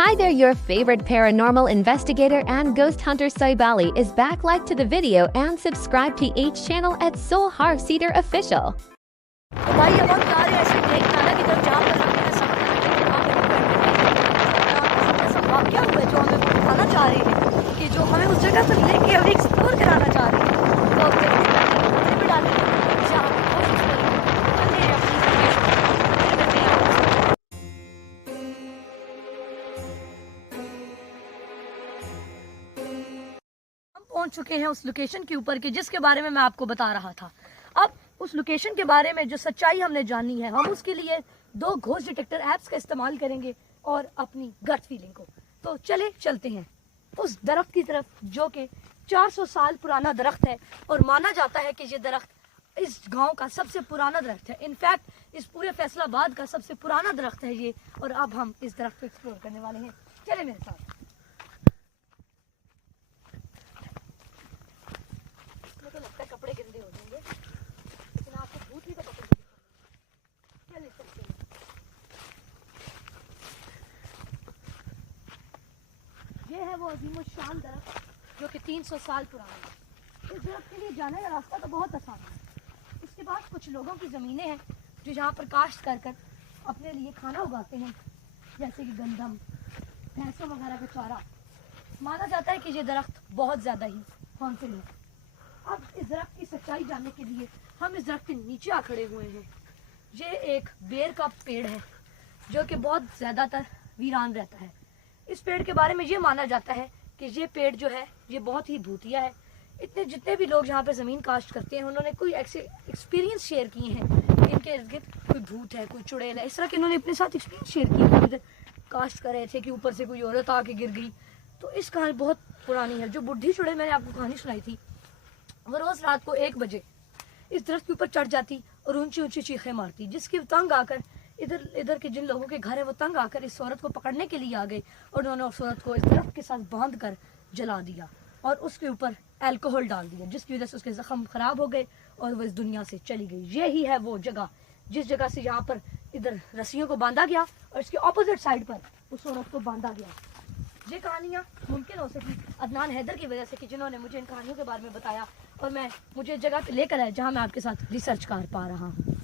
Hi there, your favorite paranormal investigator and ghost hunter Saibali is back. Like to the video and subscribe to each channel at Soul Har Cedar Official. तो भाई अब हम जा रहे हैं ऐसे देख नाला की तरफ जहाँ पर हमने ऐसा वाक़या हुआ है जो हमें बताना चाह रहे हैं कि जो हमें उस जगह पर लेके अभी एक्सप्लोर कराना चाह रहे हैं। तो अब देखते डालते हैं जहाँ पर कोशिश करेंगे हम पहुँच चुके हैं उस लोकेशन के ऊपर की जिसके बारे में मैं आपको बता रहा था। अब उस लोकेशन के बारे में जो सच्चाई हमने जानी है, हम उसके लिए 2 घोस्ट डिटेक्टर ऐप्स का इस्तेमाल करेंगे और अपनी गट फीलिंग को। तो चलते हैं उस दरख्त की तरफ जो कि 400 साल पुराना दरख्त है और माना जाता है कि ये दरख्त इस गांव का सबसे पुराना दरख्त है। इनफैक्ट इस पूरे फैसलाबाद का सबसे पुराना दरख्त है ये। और अब हम इस दरख्त को एक्सप्लोर करने वाले हैं। चले मेरे साथ। मुझे तो लगता है कपड़े गंदे हो जाएंगे, लेकिन आपको भूत भी तो पकड़ के दिखाऊंगी। चलिए चलते हैं। ये है वो अजीम शान दरख्त जो कि 300 साल पुराना है। इस दरख्त के लिए जाने का रास्ता तो बहुत आसान है। इसके बाद कुछ लोगों की ज़मीनें हैं जो यहाँ पर काश्त कर कर अपने लिए खाना उगाते हैं, जैसे कि गंदम, भैंसों वगैरह का चारा। माना जाता है कि ये दरख्त बहुत ज़्यादा ही हार्मफुल है। अब इस दरख्त की सच्चाई जानने के लिए हम इस दरख्त के नीचे आ खड़े हुए हैं। ये एक बेर का पेड़ है जो कि बहुत ज़्यादातर वीरान रहता है। इस पेड़ के बारे में ये माना जाता है कि ये पेड़ जो है ये बहुत ही भूतिया है। जितने भी लोग यहाँ पे ज़मीन काश्त करते हैं उन्होंने कोई ऐसे एक्सपीरियंस शेयर किए हैं कि इनके इर्द गिर्द कोई भूत है, कोई चुड़ैल है। इस तरह के इन्होंने अपने साथ एक्सपीरियंस शेयर किए हैं। इधर काश्त कर रहे थे कि ऊपर से कोई औरत आके गिर गई। तो इस कहानी बहुत पुरानी है। जो बुढ़ी चुड़ैल मैंने आपको कहानी सुनाई थी, वो रोज़ रात को 1 बजे इस दरख्त के ऊपर चढ़ जाती और ऊंची ऊंची चीखें मारती, जिसकी तंग आकर इधर के जिन लोगों के घर है वो तंग आकर इस औरत को पकड़ने के लिए आ गए और उन्होंने उस औरत को इस दरख्त के साथ बांध कर जला दिया और उसके ऊपर अल्कोहल डाल दिया, जिसकी वजह से उसके ज़ख्म खराब हो गए और वो इस दुनिया से चली गई। यही है वो जगह जिस जगह से यहाँ पर इधर रस्सियों को बांधा गया और इसके ऑपोजिट साइड पर उस औरत को बांधा गया। ये कहानियाँ मुमकिन हो सकी अदनान हैदर की वजह से कि जिन्होंने मुझे इन कहानियों के बारे में बताया और मुझे जगह पे लेकर आए जहाँ मैं आपके साथ रिसर्च कर पा रहा हूँ।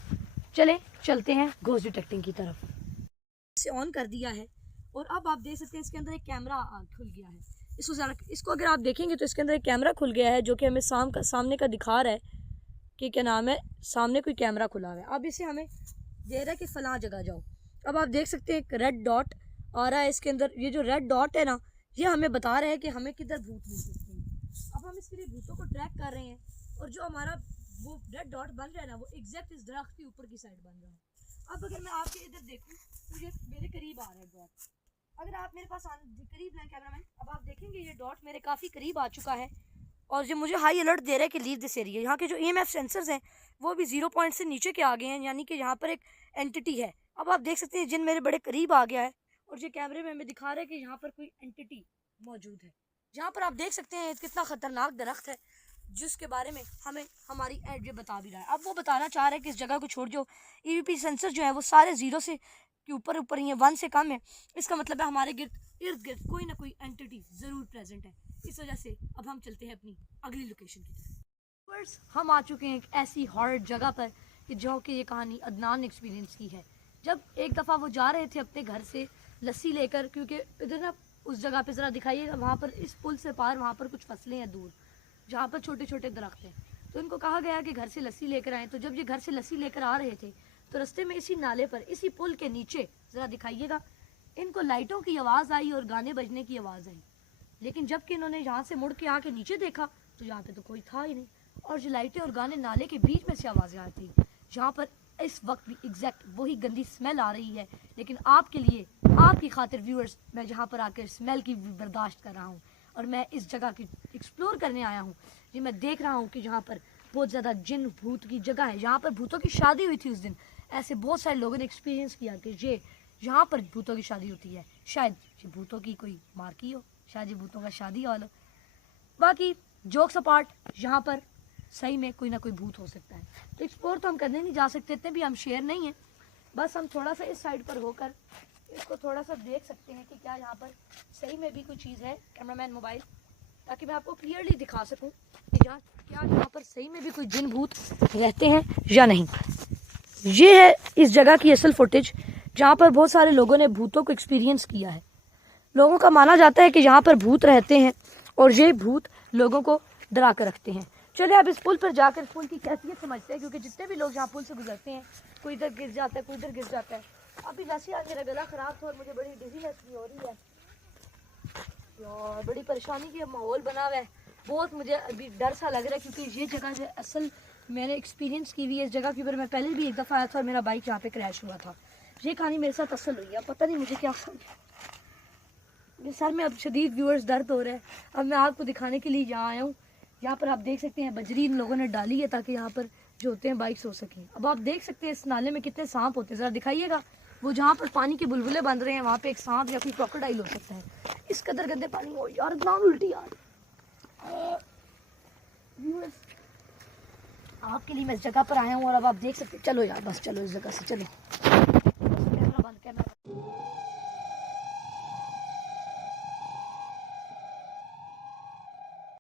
चलते हैं घोस्ट डिटेक्टिंग की तरफ। इसे ऑन कर दिया है और अब आप देख सकते हैं इसके अंदर एक कैमरा खुल गया है। इसको अगर आप देखेंगे तो इसके अंदर एक कैमरा खुल गया है जो कि हमें सामने का दिखा रहा है कि क्या नाम है, सामने कोई कैमरा खुला हुआ है। अब इसे हमें दे रहा है कि फलां जगह जाओ। अब आप देख सकते हैं एक रेड डॉट आ रहा है इसके अंदर। ये जो रेड डॉट है ना, ये हमें बता रहा है कि हमें किधर भूत मिल सकते हैं। अब हम इसके लिए भूतों को ट्रैक कर रहे हैं और जो हमारा वो रेड डॉट बन रहा है ना, वो एग्जैक्ट इस दरख्त के ऊपर की साइड बन रहा है। अब अगर मैं आपके इधर देखूं तो ये मेरे करीब आ रहा है डॉट। अगर आप मेरे पास करीब लाएं कैमरामैन, अब आप देखेंगे ये डॉट मेरे काफ़ी करीब आ चुका है और ये मुझे हाई अलर्ट दे रहा है कि लीव दिस एरिया। यहाँ के जो EMF सेंसर्स हैं वो भी 0 पॉइंट से नीचे के आ गए हैं, यानी कि यहाँ पर एक एंटिटी है। अब आप देख सकते हैं जिन मेरे बड़े करीब आ गया है और ये कैमरे में हमें दिखा रहा है कि यहाँ पर कोई एंटिटी मौजूद है। यहाँ पर आप देख सकते हैं कितना ख़तरनाक दरख्त है जिसके बारे में हमें हमारी एड ये बता भी रहा है। अब वो बताना चाह रहा है कि इस जगह को छोड़ जो EVP सेंसर जो है वो सारे 0 से के ऊपर ही है, 1 से कम है। इसका मतलब है हमारे इर्द गिर्द कोई ना कोई एंटिटी ज़रूर प्रेजेंट है। इस वजह से अब हम चलते हैं अपनी अगली लोकेशन की तरफ। हम आ चुके हैं एक ऐसी हॉरर जगह पर कि जो कि ये कहानी अदनान ने एक्सपीरियंस की है। जब एक दफ़ा वो जा रहे थे अपने घर से लस्सी लेकर, क्योंकि इधर ना उस जगह पे ज़रा दिखाइएगा, वहाँ पर इस पुल से पार वहाँ पर कुछ फसलें हैं दूर जहाँ पर छोटे छोटे दरख्त हैं। तो इनको कहा गया कि घर से लस्सी लेकर आएँ। तो जब ये घर से लस्सी लेकर आ रहे थे तो रास्ते में इसी नाले पर इसी पुल के नीचे ज़रा दिखाइएगा, इनको लाइटों की आवाज़ आई और गाने बजने की आवाज़ आई। लेकिन जबकि इन्होंने यहाँ से मुड़ के आके नीचे देखा तो यहाँ पे तो कोई था ही नहीं और जो लाइटें और गाने नाले के बीच में से आवाज़ें आती जहाँ पर इस वक्त भी एग्जैक्ट वही गंदी स्मेल आ रही है। लेकिन आपके लिए, आपकी खातिर व्यूअर्स, मैं जहाँ पर आकर स्मेल की भी बर्दाश्त कर रहा हूँ और मैं इस जगह की एक्सप्लोर करने आया हूँ। जी मैं देख रहा हूँ कि यहाँ पर बहुत ज़्यादा जिन भूत की जगह है। यहाँ पर भूतों की शादी हुई थी उस दिन। ऐसे बहुत सारे लोगों ने एक्सपीरियंस किया कि ये यहाँ पर भूतों की शादी होती है। शायद ये भूतों की कोई मार्की हो, शायद ये भूतों का शादी हॉल हो। बाकी जोक्स अपार्ट, यहाँ पर सही में कोई ना कोई भूत हो सकता है। तो एक्सप्लोर तो हम करने नहीं जा सकते, इतने भी हम शेयर नहीं हैं। बस हम थोड़ा सा इस साइड पर होकर इसको थोड़ा सा देख सकते हैं कि क्या यहाँ पर सही में भी कोई चीज़ है, कैमरामैन मोबाइल, ताकि मैं आपको क्लियरली दिखा सकूं कि क्या यहाँ पर सही में भी कोई जिन भूत रहते हैं या नहीं। ये है इस जगह की असल फुटेज, जहाँ पर बहुत सारे लोगों ने भूतों को एक्सपीरियंस किया है। लोगों का माना जाता है कि यहाँ पर भूत रहते हैं और ये भूत लोगों को डरा कर रखते हैं। चलिए अब इस पुल पर जाकर पुल की कैफियत समझते हैं, क्योंकि जितने भी लोग यहाँ पुल से गुजरते हैं, कोई इधर गिर जाता है, कोई इधर गिर जाता है। अभी वैसे आज मेरा गला ख़राब था और मुझे बड़ी डिजीनेस भी हो रही है यार, बड़ी परेशानी की माहौल बना हुआ है। बहुत मुझे अभी डर सा लग रहा है, क्योंकि ये जगह जो असल मैंने एक्सपीरियंस की हुई है इस जगह के ऊपर। मैं पहले भी एक दफ़ा आया था और मेरा बाइक यहाँ पे क्रैश हुआ था। ये कहानी मेरे साथ असल हुई है। पता नहीं मुझे क्या, मेरे सर में अब शदीद व्यूअर्स दर्द हो रहा है। अब मैं आपको दिखाने के लिए यहाँ आया हूँ। यहाँ पर आप देख सकते हैं बजरी इन लोगों ने डाली है ताकि यहाँ पर जो होते हैं बाइक्स हो सकें। अब आप देख सकते हैं इस नाले में कितने सांप होते हैं, ज़रा दिखाइएगा। वो जहाँ पर पानी के बुलबुले बन रहे हैं वहाँ पे एक सांप या कोई क्रोकोडाइल हो सकता है। इस कदर गंदे पानी हो यार, इतना उल्टी यार। आपके लिए मैं इस जगह पर आया हूँ और अब आप देख सकते हैं। चलो यार बस चलो इस जगह से चलो।